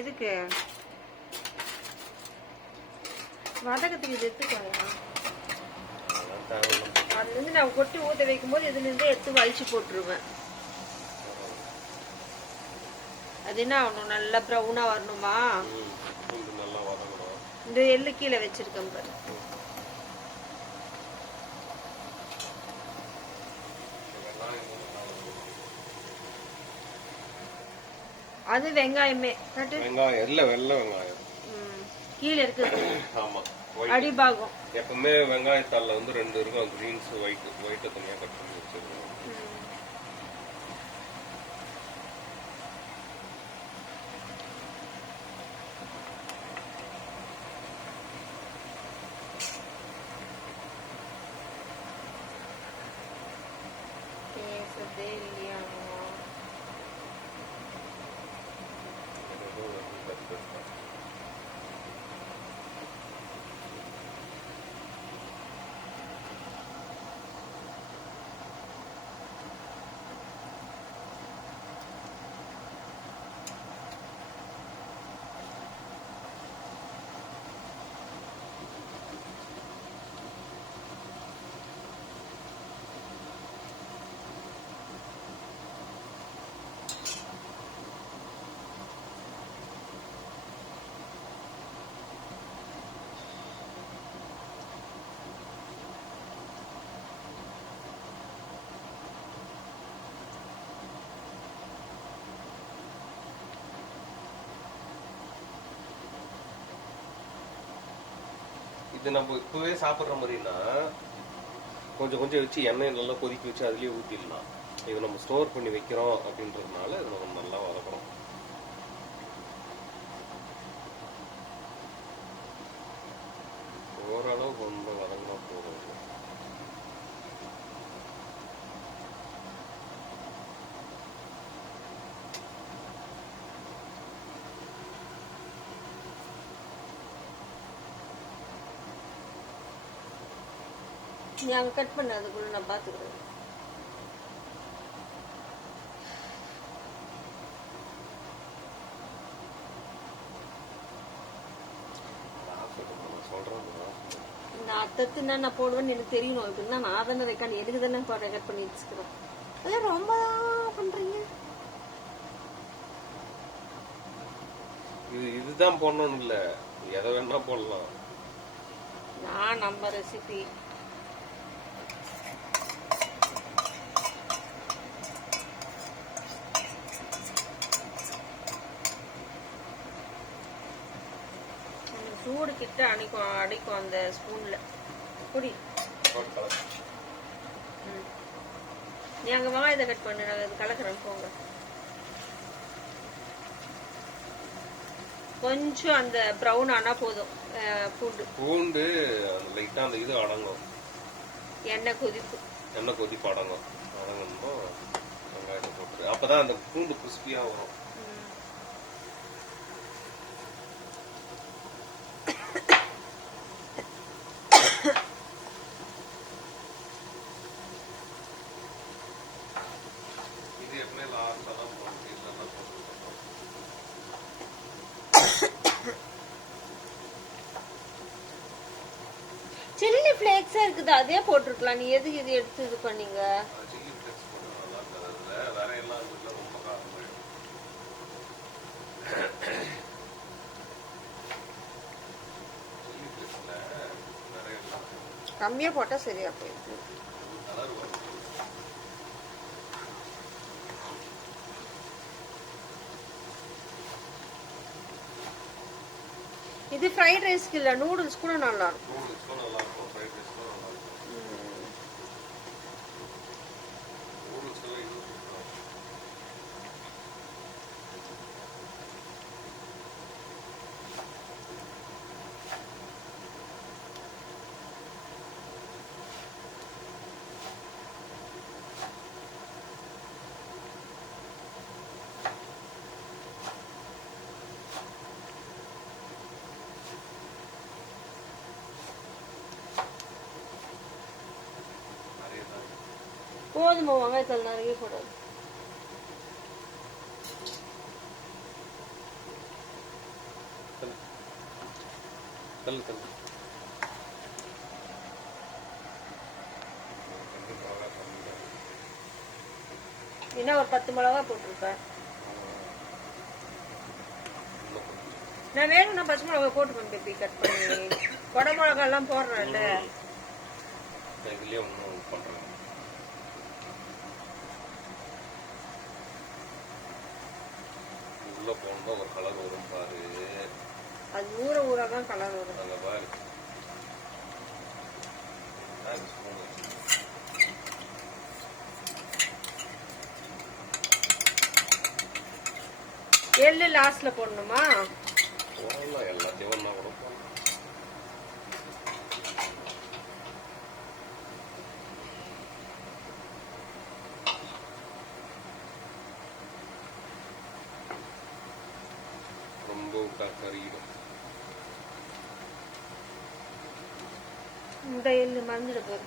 எதுக்கு வதக்கத்துக்கு இது எடுத்துக்கோங்க. அதுலேருந்து நான் கொட்டி ஊற்ற வைக்கும்போது இதுலேருந்து எடுத்து வலிச்சு போட்டுருவேன். அது என்ன ஆகணும், நல்லா ப்ரௌனா வரணுமா? இந்த எள்ளு கீழே வச்சிருக்கேன் பாரு. அது வெங்காயமே வெங்காயம் இல்ல, வெள்ளை வெங்காயம் கீழே இருக்குது. ஆமா, அடிபாகம். எப்பவுமே வெங்காயத்தால வந்து 2 இருக்கும், கிரீன்ஸ் ஒயிட் தனியா கட் பண்ணி வச்சிருக்கோம். இது நம்ம இப்பவே சாப்பிட்ற மாதிரினா கொஞ்சம் கொஞ்சம் வச்சு எண்ணெய் நல்லா கொதிக்க வச்சு அதுலயே ஊற்றிடலாம். இது நம்ம ஸ்டோர் பண்ணி வைக்கிறோம் அப்படின்றதுனால இது நம்ம நல்லா வதக்கணும். ஓரளவு ரொம்ப வதங்கினா போதும். நீ அங்கே கட் பண்ண, அதுக்குள்ள நான் பார்த்துக்கிறேன். நான் அத்தத்துனா நான் போடுவேன்னு எனக்கு தெரியணும். இப்படின்னா நான் தானே ரெக்கார்ட், எனக்கு தானே ரெக்கார்ட் பண்ணி வச்சுக்கிறேன். அதெல்லாம் ரொம்ப பண்றீங்க. இதுதான் போடணும்னு இல்லை, எதை வேணா போடலாம். நான் நம்ம ரெசிபி சூடு கிட்ட அடிக்கும் அந்த ஸ்பூன்ல குடி. நீ அங்க வெங்காயத்தை கட் பண்ணு, நாங்க இது கலக்குறேன். போங்க கொஞ்சம் அந்த ப்ரௌன் ஆனா போதும். பூண்டு லைட்டா அந்த இது அடங்கும், எண்ணெய் கொதிப்பு அடங்கும். அடங்கணும் வெங்காயத்தை போட்டு, அப்பதான் அந்த பூண்டு கிறிஸ்பியா வரும். சில்லி ஃபிளேக்ஸா இருக்குது, அதே போட்டிருக்கலாம். நீ எதுக்கு இது எடுத்து இது பண்ணீங்க? கம்மியா போட்டா சரியா போயிருக்கு. இது ஃப்ரைட் ரைஸ்க்கு இல்ல, நூடுல்ஸ் கூட நல்லா இருக்கும். போதுமா வெங்காயத்தில் நிறைய போடாது. தள்ளு தள்ளு. இன்னும் ஒரு 10 மிளகா போட்டிருப்பேன். நான் வேணும்னா பச்சை மிளகா போட்டுப்பேன் பேபி, கட் பண்ணி. கொடை மிளகா எல்லாம் போடுறேன்ல. இதுலயே ஒன்றும் பண்றேன். உள்ள போனா ஒரு கலர் வரும் பாரு. அது ஊற ஊறாதான் கலர் வரும். அங்க பாரு. எள்ளு லாஸ்ட்ல போடணுமா? போடலாம், எல்லாத்தையும் ஒண்ணா கூட போடலாம். ரொம்ப விட்டா கறியிடும். இந்த எள்ளு மறந்துட போகுது.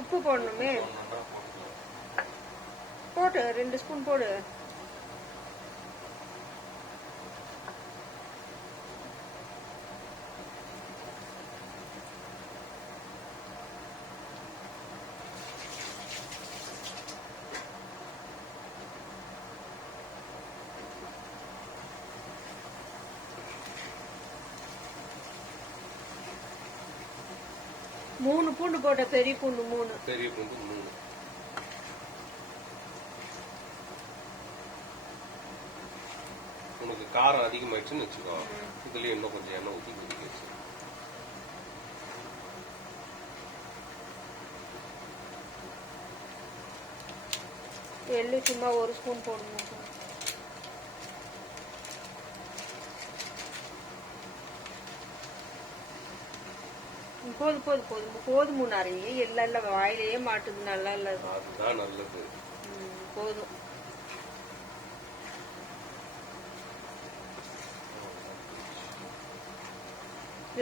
உப்பு போடணுமே. போட்டு 2 ஸ்பூன் போடு. மூணு பூண்டு போட்ட, பெரிய பூண்டு 3. பெரிய பூண்டு 3. உனக்கு காரம் அதிகமாயிடுச்சுன்னு வச்சுக்கோ, இதுலயே இன்னும் கொஞ்சம் எண்ணெய் ஊற்றி கொதிக்க வச்சு. எள்ளு சும்மா 1 ஸ்பூன் போடணும். போதும் நிறைய எல்லாம் வாயிலேயே மாட்டுது. நல்லா இல்ல, அதுதான் நல்லது. போதும்.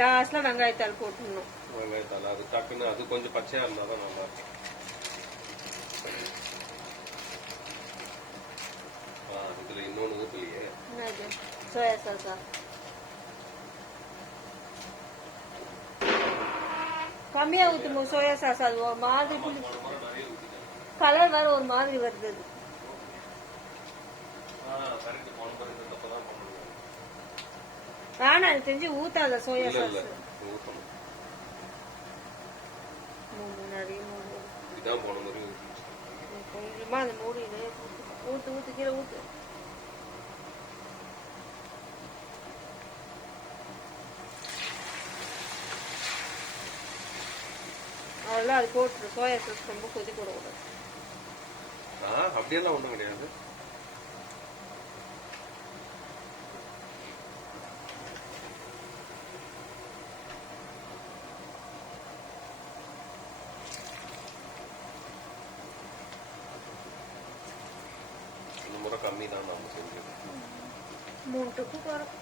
லாஸ்ட்ல வெங்காயத்தாள் போட்டுடணும். வெங்காயத்தாள் அது டக்குன்னு, அது கொஞ்சம் பச்சையா இருந்தாதான் நல்லா இருக்கும். இதுல இன்னொன்னு ஊத்தலையே, என்னது? சோயா சாஸா? கம்மியா ஊத்துமோ சோயா சாஸ்? அது ஒரு மாதிரி கலர் வேற ஒரு மாதிரி வருது. வேணா எனக்கு தெரிஞ்சு ஊத்தாத சோயா சாஸ். கொஞ்சமா அந்த மூடி ஊத்து ஊத்து கீழே ஊத்து. அதெல்லாம் அது போட்டு சோயா சாஸ் ரொம்ப கொதி போடக்கூடாது. அப்படியெல்லாம் ஒண்ணும் கிடையாது. இந்த முறை கம்மி தான் நம்ம செஞ்சது. 3 ட்ரிப்பு போறோம்.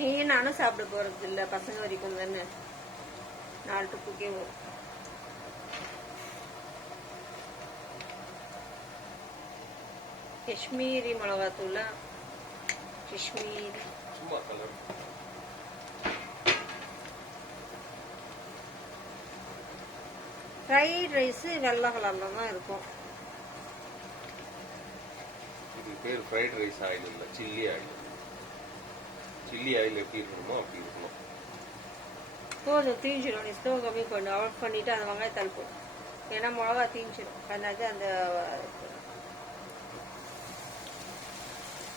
நீ நானும் சாப்பிட போறது இல்ல, பசங்க வரைக்கும் தானே. 4 ட்ரிப்புக்கே வரும். காஷ்மீரி மிளகாத்தூள், காஷ்மீரி சும்மா கலர். ஃப்ரைட் ரைஸ் வெள்ளை கலர்ல தான் இருக்கும். இது பேர் ஃப்ரைட் ரைஸ் ஆயில் இல்ல, சில்லி ஆயில். சில்லி ஆயில் எப்படி இருக்கணுமோ அப்படி இருக்கணும். போதும், தீஞ்சிடும். நீ ஸ்டவ் கம்மி பண்ணு, ஆஃப் பண்ணிட்டு அந்த வெங்காயத்தாள் போடும். ஏன்னா மிளகா தீஞ்சிடும். அதனால அந்த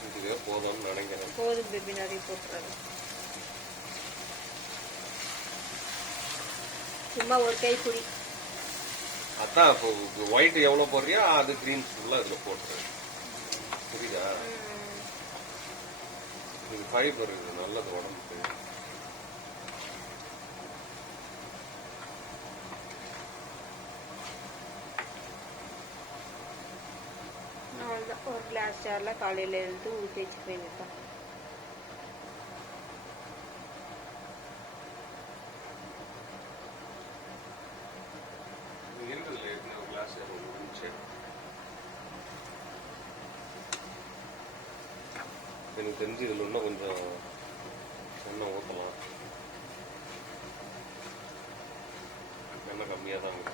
இதுவே போதும்னு நினைக்கிறேன். போதும் பேபி, நிறைய போட்டுறாங்க. சும்மா ஒரு கைப்பிடி. அதான் இப்போ ஒயிட் எவ்வளவு போடுறியோ அது கிரீன் ஃபுல்லா இதுல போட்டுரு. புரியுதா? இது ஃபைபர், இது நல்லது உடம்புக்கு. ஒரு கிளாஸ் ஜார்ல காலையில எழுந்து ஊற்றி வச்சுக்க வேண்டியதான். சரி. எனக்கு தெரிஞ்சு இதுல இன்னும் கொஞ்சம் எண்ணெய் ஊற்றலாம். எண்ணெய் கம்மியாக தான் இருக்கு.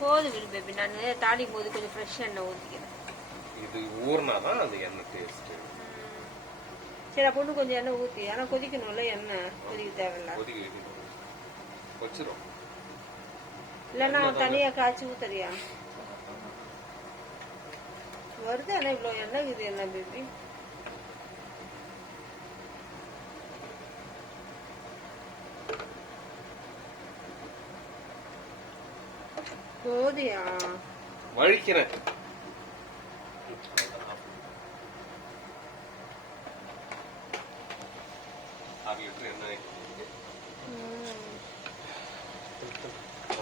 போதும் பேபி, நான் தாளிக்கும் போது கொஞ்சம் ஃப்ரெஷ் எண்ணெய் ஊற்றிக்கிறேன். இது ஊறினாதான் அந்த எண்ணெய் டேஸ்ட். சரி, அப்போ இன்னும் கொஞ்சம் எண்ணெய் ஊற்றி, ஆனால் கொதிக்கணும்ல, எண்ணெய் கொதிக்க தேவையில்ல. கொதிக்க வச்சிரும். இல்லைன்னா தனியாக காய்ச்சி ஊத்துறியா? வருது ஆனால் இவ்வளோ எண்ணெய் இது என்ன பேபி? போதியா? வழிக்கிறேன்.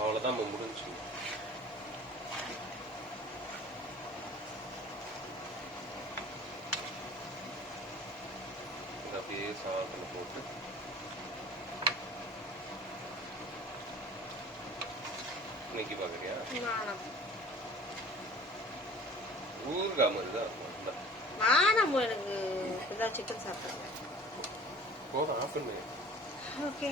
அவ்வளவுதான் முடிஞ்சு. அப்படியே சாதத்துல போட்டு இன்னைக்கு பாக்குறியா? ஊறுகாய் மாதிரி தான் இருக்கும். வானம் எனக்கு சிக்கன் சாப்பிட்டாங்க. போதும், ஆஃப் பண்ணு. ஓகே.